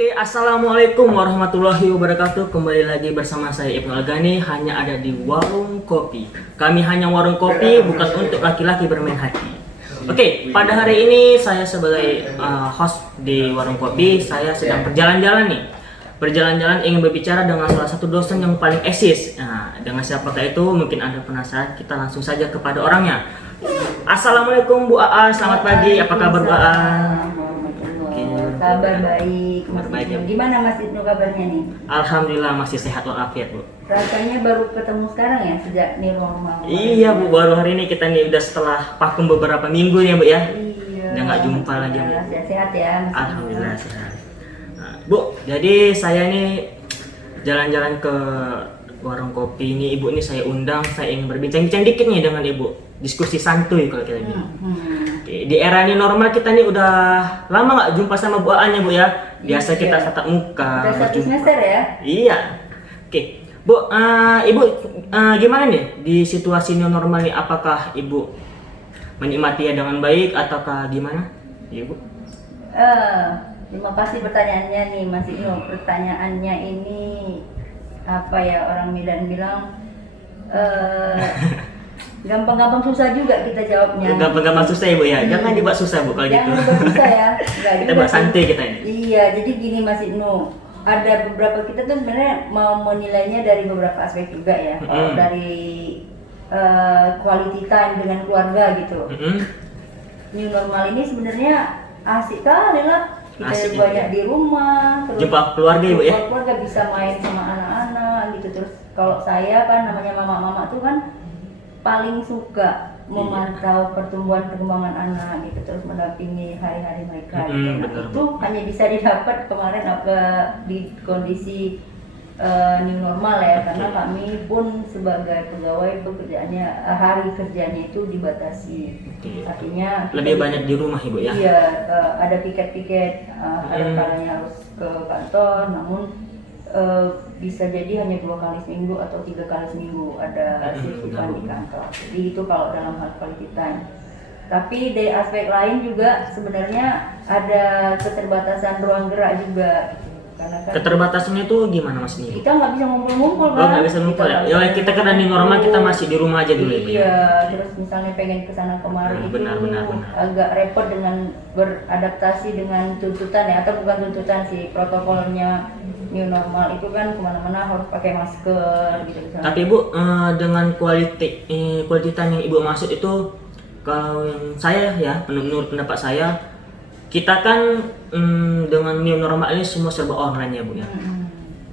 Oke, assalamualaikum warahmatullahi wabarakatuh. Kembali lagi bersama saya Ibnu Algani, hanya ada di Warung Kopi. Kami hanya warung kopi, bukan untuk laki-laki bermain hati. Oke, pada hari ini saya sebagai host di Warung Kopi, saya sedang berjalan-jalan nih. Berjalan-jalan ingin berbicara dengan salah satu dosen yang paling eksis. Nah, dengan siapakah itu? Mungkin Anda penasaran. Kita langsung saja kepada orangnya. Assalamualaikum Bu Aa, selamat pagi. Apa kabar Bu Aa? Kabar baik. Kabar baik, ya. Gimana Mas Ibnu kabarnya nih? Alhamdulillah masih sehat walafiat Bu. Rasanya baru ketemu sekarang ya sejak new normal. Iya Bu, baru hari ini kita nih udah setelah vakum beberapa minggu nih Bu ya. Iya. Udah nggak jumpa lagi Bu. Sehat-sehat ya Mas Ibnu. Alhamdulillah sehat. Nah, Bu, jadi saya nih jalan-jalan ke warung kopi ini, Ibu nih saya undang, saya ingin berbincang-bincang dikit nih dengan Ibu. Diskusi santuy kalau kita bilang. Oke, di era ini normal kita nih udah lama nggak jumpa sama Bu Aan ya Bu ya. Biasa Iya. kita tatap muka. Udah 1 berjumpa. semester ya? Iya. Oke, Bu, Ibu gimana nih di situasi new normal nih? Apakah Ibu menikmati ya dengan baik ataukah gimana? Iya Bu. Terima kasih pertanyaannya nih Mas Ibnu. Pertanyaannya ini apa ya, orang Medan bilang gampang-gampang susah juga kita jawabnya. Gampang-gampang susah ya Bu ya. Jangan dibuat susah Bu kalau gitu. Jangan dibuat susah ya. Enggak Kita juga buat sih. santai kita ini. Iya, jadi gini Mas Ibnu, ada beberapa kita tuh sebenarnya mau menilainya dari beberapa aspek juga ya. Kalau dari quality time dengan keluarga gitu. New normal ini sebenarnya asik kali lah. Kita Asik, banyak ya. di rumah, terus Jumpa keluarga ya Bu ya. keluarga bisa main sama anak-anak gitu. Terus kalau saya kan namanya mama-mama tuh kan paling suka memantau pertumbuhan perkembangan anak gitu, terus mendampingi hari-hari mereka gitu. Nah, benar, itu hanya bisa didapat kemarin apa di kondisi new normal ya, karena kami pun sebagai pegawai pekerjaannya hari kerjanya itu dibatasi. Oke. Artinya Lebih banyak di rumah Ibu ya. Iya, ada piket-piket, ada kalanya harus ke kantor, namun bisa jadi hanya 2 kali seminggu atau 3 kali seminggu ada shiftan di kantor. Jadi itu kalau dalam hal quality time. Tapi dari aspek lain juga sebenarnya ada keterbatasan ruang gerak juga. Karena kan Keterbatasannya itu gimana Mas ini? kita nggak bisa ngumpul-ngumpul kan? Oh, nggak bisa ngumpul ya? Ya kita kan di normal, kita masih di rumah aja dulu ya, Bu, ya? Iya, terus misalnya pengen kesana kemari itu Benar. agak repot dengan beradaptasi dengan tuntutan ya, atau bukan tuntutan sih, protokolnya new normal itu kan kemana-mana harus pakai masker gitu misalnya. Tapi Bu, dengan quality time yang Ibu maksud itu, kalau yang saya ya, menurut pendapat saya, kita kan dengan new normal ini semua serba online ya Bu ya.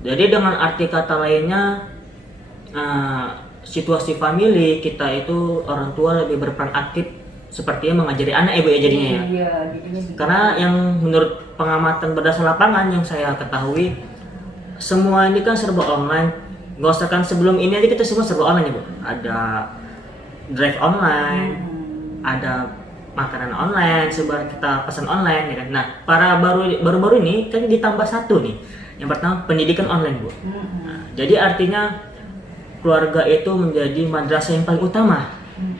Jadi dengan arti kata lainnya, situasi family kita itu orang tua lebih berperan aktif sepertinya mengajari anak Ibu ya jadinya ya. Iya, jadinya gitu. Karena yang menurut pengamatan berdasar lapangan yang saya ketahui, semua ini kan serba online. Nggak usah kan sebelum ini aja kita semua serba online ya Bu. Ada drive online, ada makanan online, sebar kita pesan online ya kan. Nah, baru-baru ini kan ditambah satu nih. Yang pertama pendidikan online Bu. Nah, jadi artinya keluarga itu menjadi madrasah yang paling utama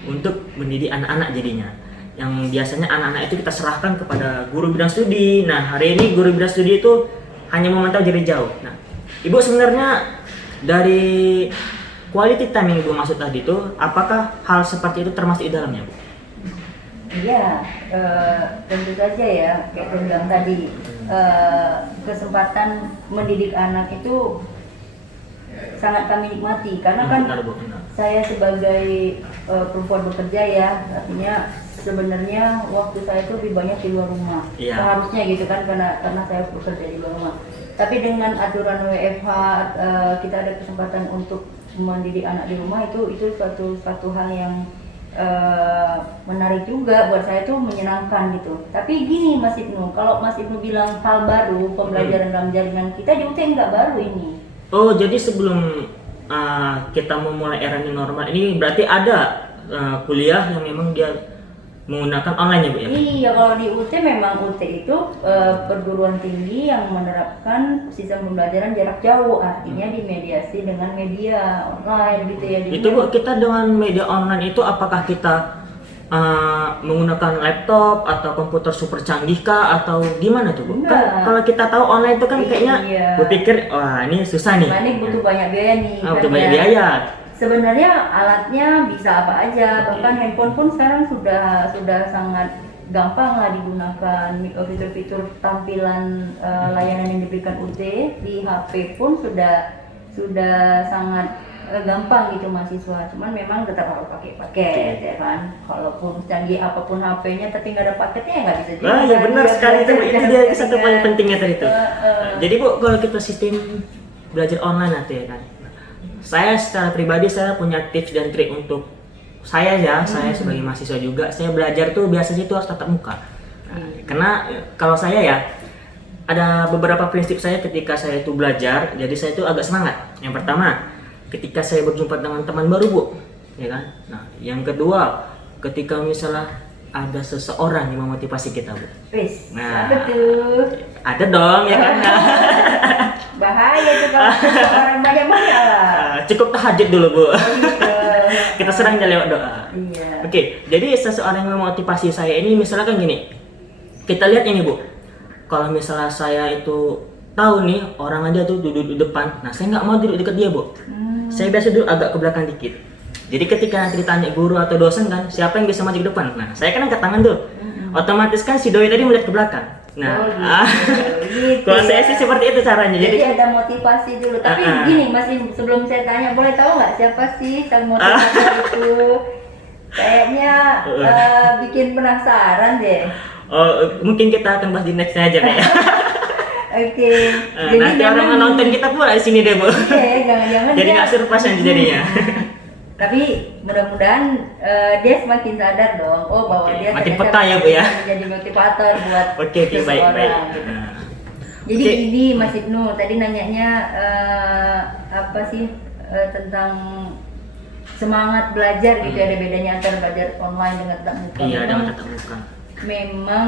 untuk mendidik anak-anak jadinya. Yang biasanya anak-anak itu kita serahkan kepada guru bidang studi. Nah, hari ini guru bidang studi itu hanya memantau dari jauh. Nah, Ibu sebenarnya dari quality time yang Ibu maksud tadi itu, apakah hal seperti itu termasuk di dalamnya Bu? Iya, tentu saja ya, kayak saya bilang tadi, kesempatan mendidik anak itu sangat kami nikmati karena kan Benar, Bu, benar. saya sebagai perempuan bekerja ya, artinya sebenarnya waktu saya itu lebih banyak di luar rumah. Iya. Seharusnya gitu kan, karena saya bekerja di luar rumah. Tapi dengan aturan WFH kita ada kesempatan untuk mendidik anak di rumah, itu suatu hal yang menarik juga buat saya, tuh menyenangkan gitu. Tapi gini Mas Ibnu, kalau Mas Ibnu bilang hal baru pembelajaran dalam jaringan, kita di UT nggak baru ini. Oh, jadi sebelum kita memulai era new normal ini berarti ada kuliah yang memang dia menggunakan online ya Bu ya? Iya, kalau di UT memang UT itu perguruan tinggi yang menerapkan sistem pembelajaran jarak jauh, artinya dimediasi dengan media online gitu ya. Itu Bu, kita dengan media online itu apakah kita menggunakan laptop atau komputer super canggih kah atau gimana tuh Bu? Kan Enggak. kalau kita tahu online itu kan kayaknya Iya. gue pikir wah ini susah nih. Nah, ini butuh banyak biaya nih. Butuh kan banyak ya. biaya. Sebenarnya alatnya bisa apa aja, Oke. bahkan handphone pun sekarang sudah sangat gampang lah digunakan. Fitur-fitur tampilan layanan yang diberikan UT di HP pun sudah sangat gampang gitu mahasiswa. Cuman memang tetap harus pakai paket ya kan. Kalaupun canggih apapun HP-nya tapi nggak ada paketnya ya nggak bisa juga. Wah ya benar Juga sekali itu Bu. belajar Itu dia dengan satu poin pentingnya tadi itu. Jadi Bu, kalau kita sistem belajar online nanti ya kan. Saya secara pribadi saya punya tips dan trik untuk saya sebagai mahasiswa juga, saya belajar tuh biasanya itu harus tatap muka. Karena kalau saya ya ada beberapa prinsip saya ketika saya itu belajar, jadi saya itu agak semangat. Yang pertama, ketika saya berjumpa dengan teman baru Bu, ya kan. Nah, yang kedua, ketika misalnya ada seseorang yang memotivasi kita Bu. Wis, Nah, apa tuh? ada dong ya kan. Bahaya tuh kalau orang banyak-banyak lah. Cukup tahajud dulu Bu. Gitu. Kita serangnya lewat doa. Iya. Oke, jadi seseorang yang memotivasi saya ini misalnya kan gini. Kita lihat ini Bu. Kalau misalnya saya itu tahu nih orang aja tuh duduk di depan, nah saya nggak mau duduk dekat dia Bu. Saya biasa duduk agak ke belakang dikit. Jadi ketika nanti ditanya guru atau dosen kan, siapa yang bisa maju ke depan? Nah, saya kan angkat tangan tuh. Otomatis kan si doi tadi melihat ke belakang. Nah, Gitu kalau saya ya. sih seperti itu caranya. Jadi Jadi ada motivasi dulu. Tapi gini, masih sebelum saya tanya, boleh tahu nggak siapa sih sang motivator itu? Kayaknya bikin penasaran deh. mungkin kita akan bahas di nextnya aja kayak. Oke. Nanti orang nonton kita pula di sini deh Bu. Iya ya, jangan-jangan Jadi dia- nggak surprise nanti jadinya. Tapi mudah-mudahan dia semakin sadar dong. Oh bahwa Oke, dia makin ternyata peka ya, Bu, ya. Menjadi motivator buat Oke, baik. seseorang, gitu. Nah, Jadi Oke. ini Mas Ibnu tadi nanyanya apa sih tentang semangat belajar gitu, ada bedanya antara belajar online dengan tatap muka. Iya, Memang- dengan tatap muka. Memang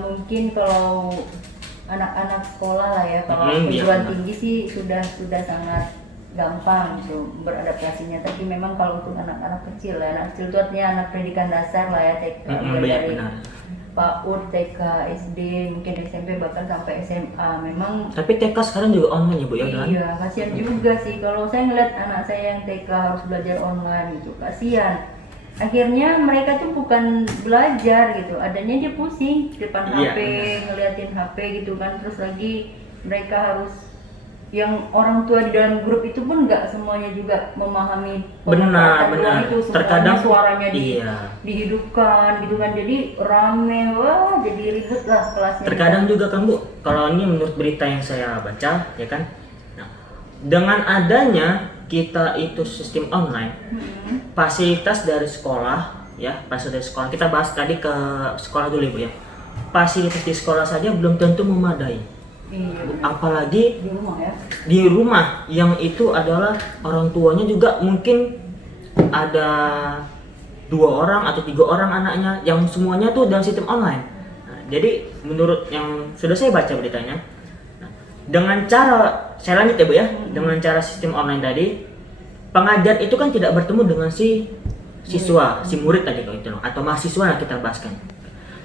mungkin kalau anak-anak sekolah lah ya, kalau Iya, perguruan benar. tinggi sih sudah sangat gampang gitu beradaptasinya. Tapi memang kalau untuk anak-anak kecil ya, anak kecil itu artinya anak pendidikan dasar lah ya, TK, mulai dari Benar. PAUD, TK, SD, mungkin SMP bahkan sampai SMA. Memang Tapi TK sekarang juga online ya Bu ya kan? iya, kasihan juga sih kalau saya ngeliat anak saya yang TK harus belajar online gitu, kasihan. Akhirnya mereka tuh bukan belajar gitu, adanya dia pusing di depan Iya, HP, ngeliatin HP gitu kan. Terus lagi mereka harus, yang orang tua di dalam grup itu pun nggak semuanya juga memahami Benar, pemanfaatan benar. itu. Semuanya Terkadang suaranya iya. dihidupkan gitu kan, jadi rame, wah jadi ribut lah kelasnya. Terkadang juga kan Bu, kalau ini menurut berita yang saya baca ya kan. Nah, dengan adanya kita itu sistem online, fasilitas dari sekolah ya, fasilitas dari sekolah. Kita bahas tadi ke sekolah dulu Bu ya. Fasilitas di sekolah saja belum tentu memadai. Iya, Apalagi di rumah ya. di rumah yang itu adalah orang tuanya juga mungkin ada 2 orang atau 3 orang anaknya yang semuanya tuh dalam sistem online. Nah, jadi menurut yang sudah saya baca beritanya, nah, dengan cara saya lanjut ya Bu ya, dengan cara sistem online tadi, pengajar itu kan tidak bertemu dengan si siswa, si murid tadi kalau itu atau mahasiswa yang kita bahaskan.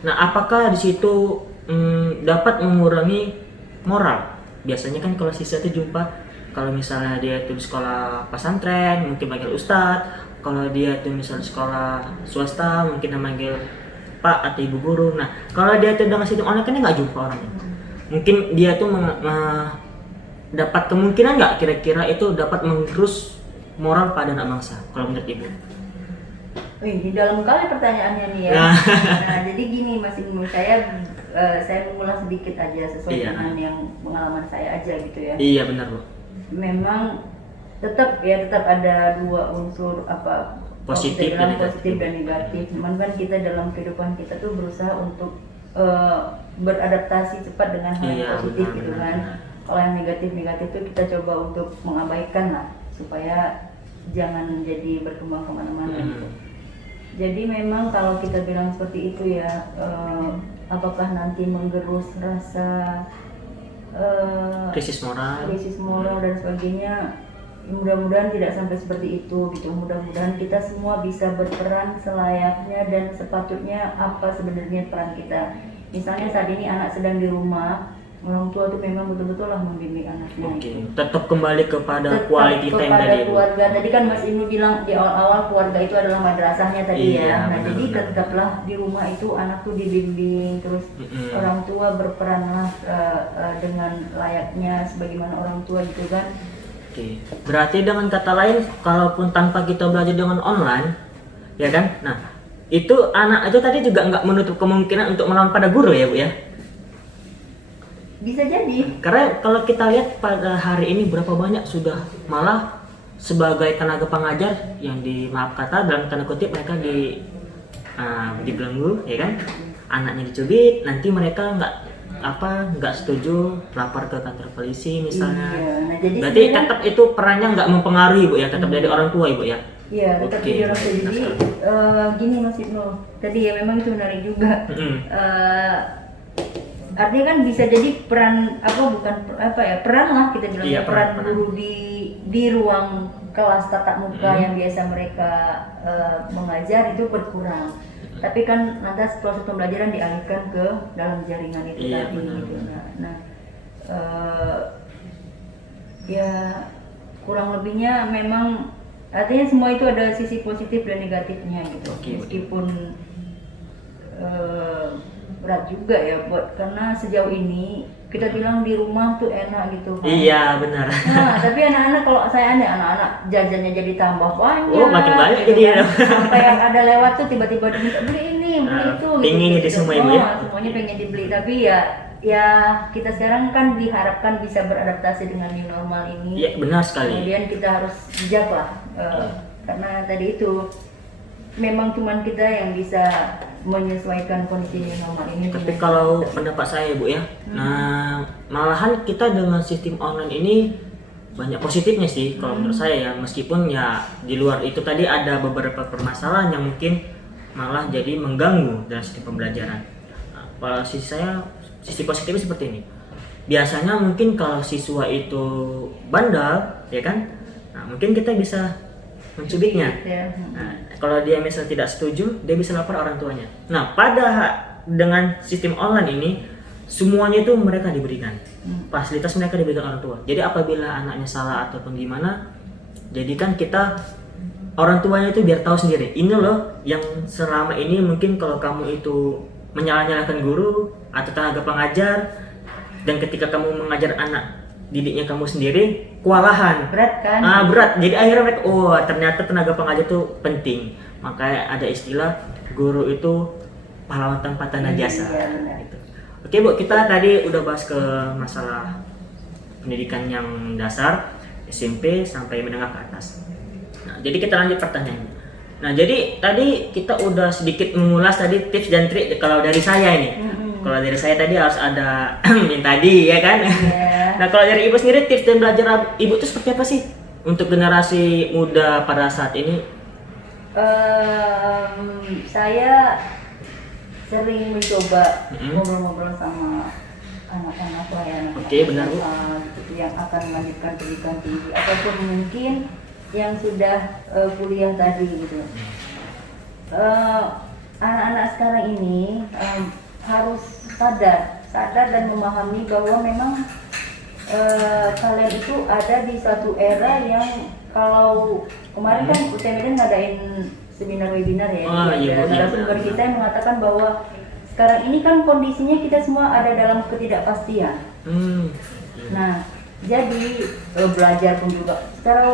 Nah, apakah di situ dapat mengurangi moral? Biasanya kan kalau siswa itu jumpa, kalau misalnya dia itu di sekolah pesantren mungkin panggil ustadz, kalau dia itu misalnya sekolah swasta mungkin manggil pak atau ibu guru. Nah, kalau dia itu dengan sistem online kan dia nggak jumpa orangnya. Mungkin dia tuh dapat kemungkinan nggak kira-kira itu dapat menggerus moral pada anak bangsa kalau menurut ibu? Di dalam kali pertanyaannya nih ya. Nah. Nah, jadi gini Mas Ibnu, saya mengulas sedikit aja sesuai Iya. dengan yang pengalaman saya aja gitu ya. Iya benar Bu. Memang tetap ada 2 unsur apa Positif kalau kita bilang dan negatif. positif dan negatif. Cuman kan kita dalam kehidupan kita tuh berusaha untuk beradaptasi cepat dengan hal yang Iya, positif benar, gitu benar, kan. benar. Kalau yang negatif tuh kita coba untuk mengabaikan lah supaya jangan jadi berkembang kemana-mana gitu. Jadi memang kalau kita bilang seperti itu ya, apakah nanti menggerus rasa Krisis moral. krisis moral dan sebagainya, mudah-mudahan tidak sampai seperti itu gitu. Mudah-mudahan kita semua bisa berperan selayaknya dan sepatutnya apa sebenarnya peran kita. Misalnya saat ini anak sedang di rumah, orang tua tuh memang betul-betul lah membimbing anaknya. Oke, tetap kembali kepada Tetap quality time kepada tadi, Bu. keluarga. Tadi kan Mas Ibnu bilang di awal-awal keluarga itu adalah madrasahnya tadi Iya, ya. Nah, benar, jadi benar. tetaplah di rumah itu anak tuh dibimbing, terus orang tua berperanlah dengan layaknya sebagaimana orang tua gitu kan. Oke, berarti dengan kata lain, kalaupun tanpa kita belajar dengan online, ya kan? Nah, itu anak itu tadi juga nggak menutup kemungkinan untuk melawan pada guru ya, Bu ya? Bisa jadi. Karena kalau kita lihat pada hari ini berapa banyak sudah malah sebagai tenaga pengajar yang maaf kata dalam tanda kutip mereka dibelenggu, ya kan? Anaknya dicubit, nanti mereka nggak setuju lapor ke kantor polisi misalnya. Iya, nah jadi Berarti sebenarnya- tetap itu perannya nggak mempengaruhi, Bu ya, tetap dari orang tua, Ibu ya. Iya, tetap Oke, jadi orang tua. Jadi gini Mas Ibnu, tadi ya memang itu menarik juga. Artinya kan bisa jadi peran peran lah kita bilang Iya, peran peran. guru di ruang kelas tatap muka yang biasa mereka mengajar itu berkurang. Tapi kan lantas proses pembelajaran dialihkan ke dalam jaringan itu Iya, tadi benar. gitu. Nah, ya kurang lebihnya memang artinya semua itu ada sisi positif dan negatifnya gitu. Oke. Meskipun berat juga ya karena sejauh ini kita bilang di rumah tuh enak gitu kan. Iya, benar. Nah, tapi anak-anak kalau saya ada anak-anak jajannya jadi tambah banyak. Oh, makin banyak gitu jadi ya. kan. Sampai yang ada lewat tuh tiba-tiba diminta beli ini, beli itu. Pengen jadi semua ibu ya? Semuanya pengen dibeli, tapi ya kita sekarang kan diharapkan bisa beradaptasi dengan new normal ini. Iya, benar sekali. Kemudian kita harus bijak lah, karena tadi itu memang cuman kita yang bisa menyesuaikan kondisi new normal ini. Tapi dengan- kalau pendapat saya, Bu ya, nah malahan kita dengan sistem online ini banyak positifnya sih kalau menurut saya ya, meskipun ya di luar itu tadi ada beberapa permasalahan yang mungkin malah jadi mengganggu dalam sistem pembelajaran. Nah, kalau sisi positifnya seperti ini. Biasanya mungkin kalau siswa itu bandal, ya kan? Nah, mungkin kita bisa mencubitnya. Ya. Nah, kalau dia misalnya tidak setuju, dia bisa lapor orang tuanya. Nah, dengan sistem online ini, semuanya itu mereka diberikan. Fasilitas mereka diberikan orang tua. Jadi apabila anaknya salah ataupun gimana, jadi kan kita orang tuanya itu biar tahu sendiri. Ini loh yang selama ini mungkin kalau kamu itu menyalah-nyalahkan guru atau tenaga pengajar, dan ketika kamu mengajar anak didiknya kamu sendiri, kewalahan. Berat kan? Berat. Jadi akhirnya mereka, ternyata tenaga pengajar itu penting. Makanya ada istilah guru itu pahlawan tanpa tanda jasa. Iya, benar. Gitu. Oke, Bu, kita tadi udah bahas ke masalah pendidikan yang dasar, SMP sampai menengah ke atas. Nah, jadi kita lanjut pertanyaan. Nah, jadi tadi kita udah sedikit mengulas tadi tips dan trik kalau dari saya ini. Kalau dari saya tadi harus ada yang tadi ya kan. Iya. Nah, kalau dari Ibu sendiri tips dan belajar Ibu itu seperti apa sih untuk generasi muda pada saat ini? Saya sering mencoba ngobrol-ngobrol sama anak-anak lah ya, Oke, benar, Bu. gitu, yang akan melanjutkan pendidikan tinggi ataupun mungkin yang sudah kuliah tadi gitu. Anak-anak sekarang ini harus sadar dan memahami bahwa memang kalian itu ada di satu era yang kalau kemarin kan UTM ngadain seminar webinar ya, Iya, Bu, iya, narasumber benar. kita yang mengatakan bahwa sekarang ini kan kondisinya kita semua ada dalam ketidakpastian. Nah, jadi belajar pun juga secara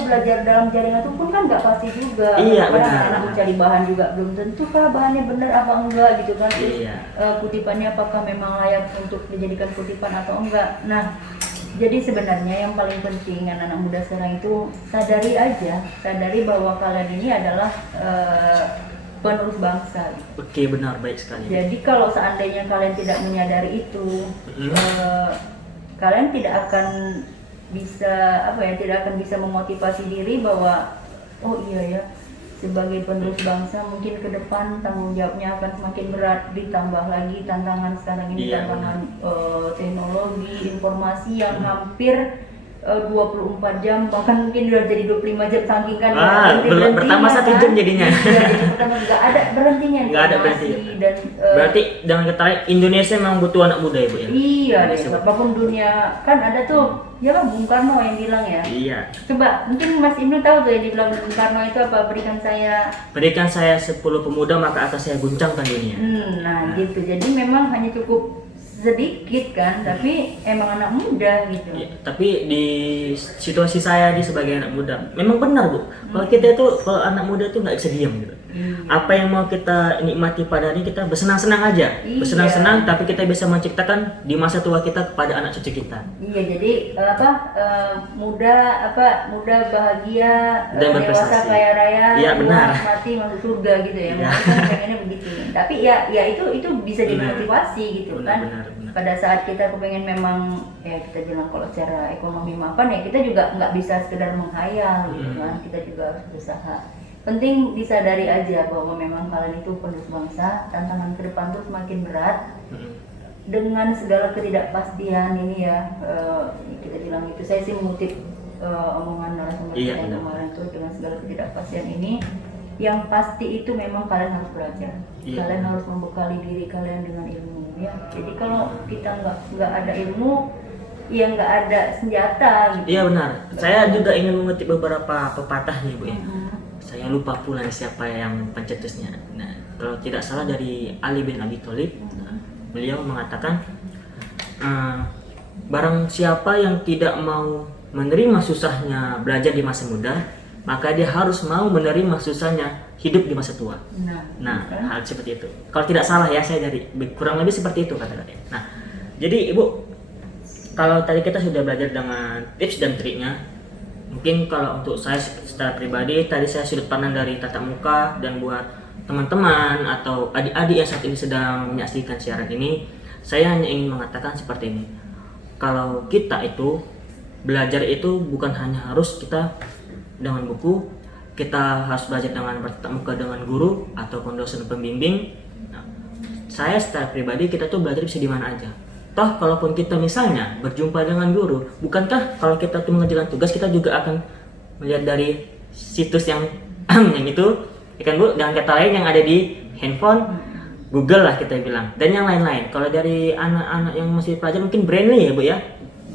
belajar dalam jaringan itu pun kan nggak pasti juga. Iya, Kadang benar. anak mencari bahan juga belum tentu kah bahannya benar apa enggak gitu kan. Terus, Iya. kutipannya apakah memang layak untuk dijadikan kutipan atau enggak. Nah, jadi sebenarnya yang paling penting anak-anak muda sekarang itu sadari bahwa kalian ini adalah penerus bangsa. Oke, benar, baik sekali. Jadi kalau seandainya kalian tidak menyadari itu, kalian tidak akan bisa memotivasi diri bahwa oh iya ya, sebagai penerus bangsa mungkin ke depan tanggung jawabnya akan semakin berat, ditambah lagi tantangan sekarang ini, Iya, tantangan teknologi informasi yang hampir 24 jam, bahkan mungkin udah jadi 25 jam saking kan bertambah 1 jam jadinya. Iya, jadi pertama nggak ada berhentinya, Nggak ada berhenti. Dan Berarti dengan kata lain Indonesia memang butuh anak muda ya Bu ya? iya deh, Indonesia. apapun dunia kan ada tuh, ya kan Bung Karno yang bilang ya. Iya. Coba mungkin Mas Ibnu tahu tuh yang dibilang Bung Karno itu apa, Berikan saya 10 pemuda maka akan saya guncangkan dunia. Nah gitu, jadi memang hanya cukup sedikit kan, tapi emang anak muda gitu. Ya, tapi di situasi saya di sebagai anak muda, memang benar Bu. Kalau kita itu, kalau anak muda itu nggak bisa diam gitu. Apa yang mau kita nikmati pada hari kita bersenang-senang aja, Iya. bersenang-senang, tapi kita bisa menciptakan di masa tua kita kepada anak cucu kita. Iya, jadi muda bahagia, Dan dewasa berprestasi. kaya raya, Iya, tua benar. mati masuk surga gitu ya. Iya. Mungkin kan pengennya begitu. Tapi ya itu bisa jadi Benar. motivasi gitu Benar, kan. benar. Pada saat kita kepengen memang ya kita bilang kalau secara ekonomi mapan ya kita juga nggak bisa sekedar menghayal gitu kan. Kita juga harus berusaha. Penting disadari aja bahwa memang kalian itu penerus bangsa, tantangan ke depan tuh semakin berat. Dengan segala ketidakpastian ini ya, kita bilang itu, saya sih mengutip omongan narasumber Iya, kita yang benar. kemarin tuh, dengan segala ketidakpastian ini yang pasti itu memang kalian harus belajar. Iya. Kalian harus membekali diri kalian dengan ilmu ya. Jadi kalau kita nggak ada ilmu, ya nggak ada senjata gitu. Iya benar. Saya juga ingin mengutip beberapa pepatah nih Bu ya. Saya lupa pula nih siapa yang pencetusnya. Nah, kalau tidak salah dari Ali bin Abi Thalib. Beliau mengatakan, barang siapa yang tidak mau menerima susahnya belajar di masa muda, maka dia harus mau menerima susahnya hidup di masa tua. Nah, hal seperti itu. Kalau tidak salah ya, saya dari kurang lebih seperti itu kata-katanya. Nah, jadi Ibu, kalau tadi kita sudah belajar dengan tips dan triknya, mungkin kalau untuk saya secara pribadi, tadi saya sudut pandang dari tatap muka, dan buat teman-teman atau adik-adik yang saat ini sedang menyaksikan siaran ini, saya hanya ingin mengatakan seperti ini. Kalau kita itu belajar itu bukan hanya harus kita dengan buku, kita harus belajar dengan bertatap muka dengan guru ataupun dosen pembimbing. Nah, saya secara pribadi kita tuh belajar bisa di mana aja. Toh kalaupun kita misalnya berjumpa dengan guru, bukankah kalau kita tuh mengerjakan tugas kita juga akan melihat dari situs yang yang itu, ya kan Bu, dengan kata lain yang ada di handphone, Google lah kita bilang, dan yang lain-lain. Kalau dari anak-anak yang masih pelajar mungkin Brainly ya Bu ya.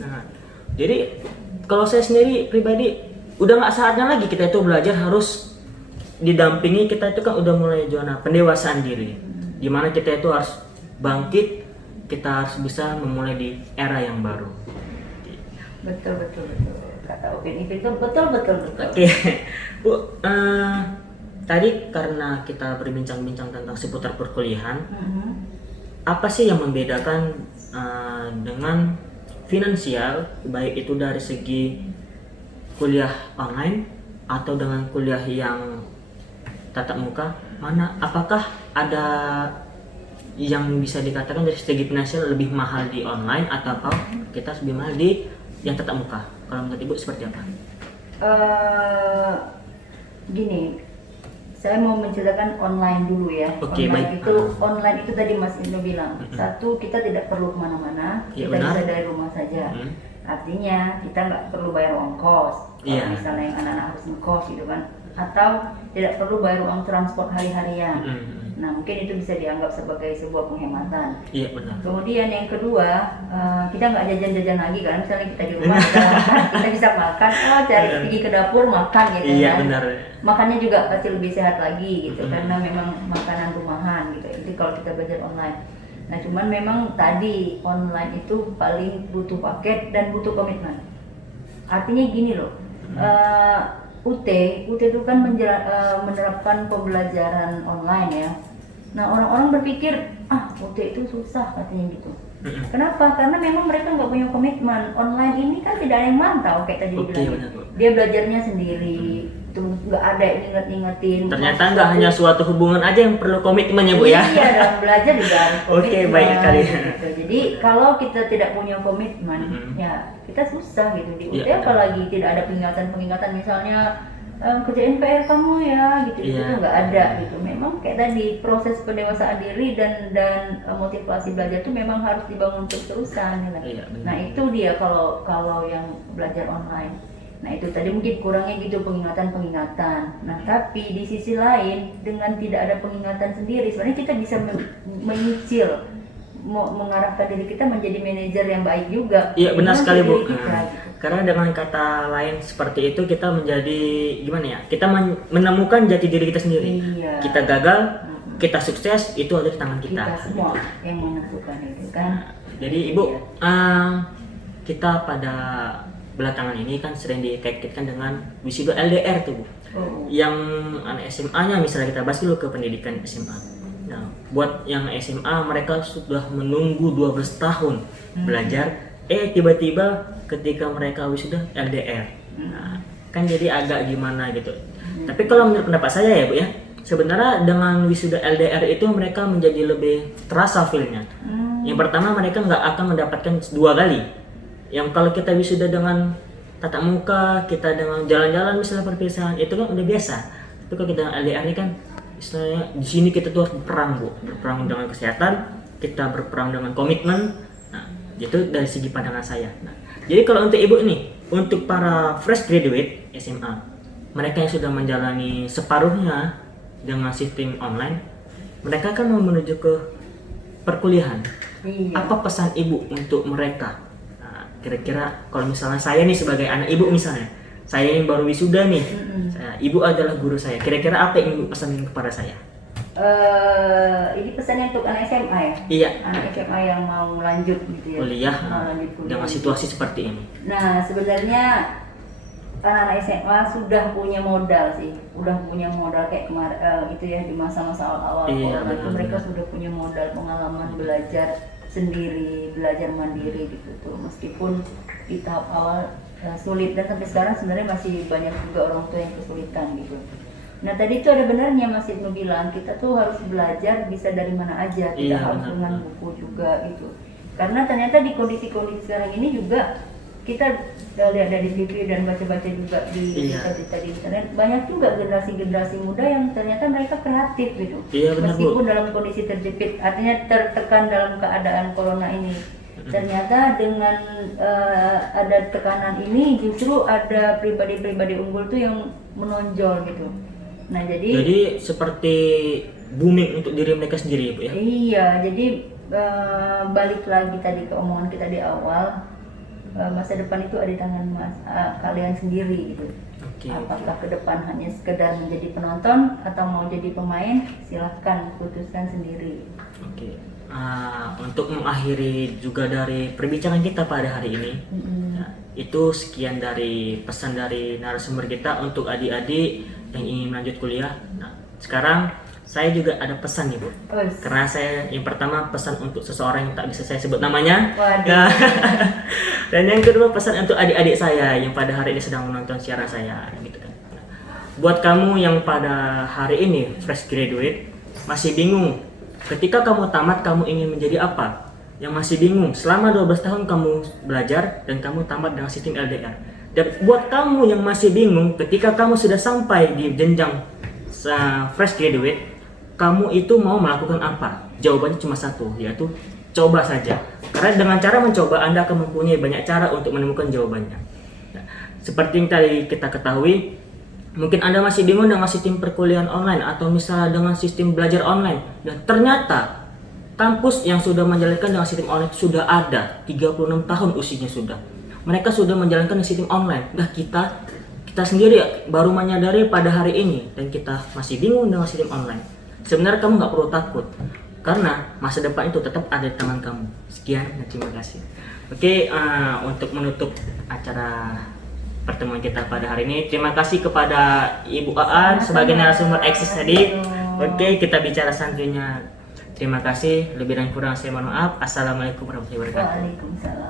Nah, jadi kalau saya sendiri pribadi udah nggak saatnya lagi kita itu belajar harus didampingi. Kita itu kan udah mulai zona pendewasaan diri, dimana kita itu harus bangkit, kita harus bisa memulai di era yang baru. Betul. Kata Upin itu betul. Oke. Bu, tadi karena kita berbincang-bincang tentang seputar perkuliahan, apa sih yang membedakan dengan finansial, baik itu dari segi kuliah online atau dengan kuliah yang tatap muka? Apakah ada yang bisa dikatakan dari segi finansial lebih mahal di online, atau kita lebih mahal di yang tatap muka? Kalau menurut Ibu seperti apa? Gini, saya mau menceritakan online dulu ya. Oke, online baik. Online itu tadi Mas Ibnu bilang, satu, kita tidak perlu kemana-mana, Ya, kita benar. bisa dari rumah saja. Artinya kita nggak perlu bayar uang kos, kalau Iya. misalnya yang anak-anak harus ngekos gitu kan, atau tidak perlu bayar uang transport hari-harian. Nah, mungkin itu bisa dianggap sebagai sebuah penghematan. Iya benar. Kemudian yang kedua, kita nggak jajan-jajan lagi kan, misalnya kita di rumah kita bisa makan, pergi ke dapur makan gitu. Iya kan. benar. Makannya juga pasti lebih sehat lagi gitu, karena memang makanan rumahan gitu. Itu kalau kita belajar online. Nah, cuman memang tadi online itu paling butuh paket dan butuh komitmen. Artinya gini loh, UT itu kan menerapkan pembelajaran online ya. Nah, orang-orang berpikir UT itu susah katanya gitu. Kenapa? Karena memang mereka nggak punya komitmen. Online ini kan tidak ada yang mantau kayak tadi dibilang. benar, Bu. Dia belajarnya sendiri, tuh nggak ada yang inget-ingetin. Ternyata nggak hanya suatu hubungan aja yang perlu komitmen ya Bu ya. Iya, dalam belajar juga harus Oke, komitmen, baik sekali. gitu. Jadi kalau kita tidak punya komitmen, ya kita susah gitu di UT. Iya, Apalagi tidak ada pengingat-pengingat, misalnya kerjain PR kamu ya gitu, Iya. itu nggak ada gitu. Memang kayak tadi proses pendewasaan diri dan motivasi belajar itu memang harus dibangun terus-terusan ya kan? Iya, benar. Nah itu dia kalau yang belajar online. Nah itu tadi mungkin kurangnya gitu pengingatan. Nah tapi di sisi lain dengan tidak ada pengingatan sendiri sebenarnya kita bisa menyicil mengarahkan diri kita menjadi manajer yang baik juga. Iya, benar Dengan sekali, Bu. diri kita, Nah, gitu. karena dengan kata lain seperti itu kita menjadi gimana ya? Kita menemukan jati diri kita sendiri. Iya. Kita gagal, kita sukses, itu ada di tangan kita. Kita semua yang menentukan itu kan. Jadi Ibu, kita pada belakangan ini kan sering dikait-kaitkan dengan wisuda LDR tuh, Bu. Oh. Yang anak SMA-nya misalnya kita bahas dulu ke pendidikan SMA. Nah, buat yang SMA mereka sudah menunggu 12 tahun belajar, tiba-tiba ketika mereka wisuda LDR. Nah, kan jadi agak gimana gitu. Tapi kalau menurut pendapat saya ya, Bu ya, sebenarnya dengan wisuda LDR itu mereka menjadi lebih terasa feel-nya. Yang pertama mereka nggak akan mendapatkan 2 kali. Yang kalau kita wisuda dengan tatap muka, kita dengan jalan-jalan misalnya perpisahan, itu kan udah biasa. Tapi kalau kita dengan LDR ini kan istilahnya di sini kita tuh harus berperang, Bu. Berperang dengan kesehatan, kita berperang dengan komitmen. Nah, itu dari segi pandangan saya. Nah, jadi kalau untuk Ibu ini, untuk para fresh graduate SMA, mereka yang sudah menjalani separuhnya dengan sistem online, mereka kan mau menuju ke perkuliahan. Iya. Apa pesan Ibu untuk mereka? Nah, kira-kira kalau misalnya saya nih sebagai anak Ibu misalnya, saya yang baru wisuda nih, Ibu adalah guru saya. Kira-kira apa yang Ibu pesan kepada saya? Ini pesannya untuk anak SMA ya? Iya. Anak SMA yang mau lanjut gitu ya? Kuliah, Lanjut kuliah. dengan situasi seperti ini. Nah sebenarnya anak-anak SMA sudah punya modal sih, udah punya modal kayak kemarin itu ya di masa-masa awal-awal Iya, corona itu benar, mereka benar. sudah punya modal pengalaman belajar sendiri, belajar mandiri gitu tuh. Meskipun di tahap awal sulit dan sampai sekarang sebenarnya masih banyak juga orang tua yang kesulitan gitu. Nah tadi itu ada benarnya Mas Ibnu bilang kita tuh harus belajar bisa dari mana aja, tidak Iya, harus benar. dengan buku juga gitu. Karena ternyata di kondisi-kondisi sekarang ini juga kita lihat dari TV dan baca-baca juga di Iya. di internet banyak juga generasi-generasi muda yang ternyata mereka kreatif gitu. Iya, benar, Meskipun Bu. dalam kondisi terjepit, artinya tertekan dalam keadaan corona ini. Ternyata dengan ada tekanan ini justru ada pribadi-pribadi unggul tuh yang menonjol gitu. Nah Jadi seperti booming untuk diri mereka sendiri, Bu ya. iya, jadi balik lagi tadi ke omongan kita di awal, masa depan itu ada di tangan kalian sendiri gitu. Oke. Apakah ke depan hanya sekedar menjadi penonton atau mau jadi pemain, silahkan putuskan sendiri. Oke. Untuk mengakhiri juga dari perbincangan kita pada hari ini, nah, itu sekian dari pesan dari narasumber kita untuk adik-adik yang ingin lanjut kuliah. Nah, sekarang saya juga ada pesan nih, Bu. Karena saya yang pertama pesan untuk seseorang yang tak bisa saya sebut namanya. Waduh. Ya. Dan yang kedua pesan untuk adik-adik saya yang pada hari ini sedang menonton siaran saya gitu kan. Nah, buat kamu yang pada hari ini fresh graduate masih bingung ketika kamu tamat kamu ingin menjadi apa? Yang masih bingung selama 12 tahun kamu belajar dan kamu tamat dengan sistem LDR. Dan buat kamu yang masih bingung ketika kamu sudah sampai di jenjang fresh graduate, kamu itu mau melakukan apa? Jawabannya cuma satu, yaitu coba saja. Karena dengan cara mencoba Anda akan mempunyai banyak cara untuk menemukan jawabannya. Nah, seperti yang tadi kita ketahui, mungkin Anda masih bingung dengan sistem perkuliahan online atau misalnya dengan sistem belajar online. Dan ternyata kampus yang sudah menjalankan dengan sistem online sudah ada 36 tahun usianya sudah. Mereka sudah menjalankan sistem online. Nah, kita sendiri baru menyadari pada hari ini dan kita masih bingung dengan sistem online. Sebenarnya kamu nggak perlu takut karena masa depan itu tetap ada di tangan kamu. Sekian dan terima kasih. Oke, untuk menutup acara pertemuan kita pada hari ini, terima kasih kepada Ibu Aan sebagai narasumber eksis tadi. Oke, kita bicara santunya. Terima kasih, lebih dan kurang saya mohon maaf. Assalamualaikum warahmatullahi wabarakatuh. Waalaikumsalam.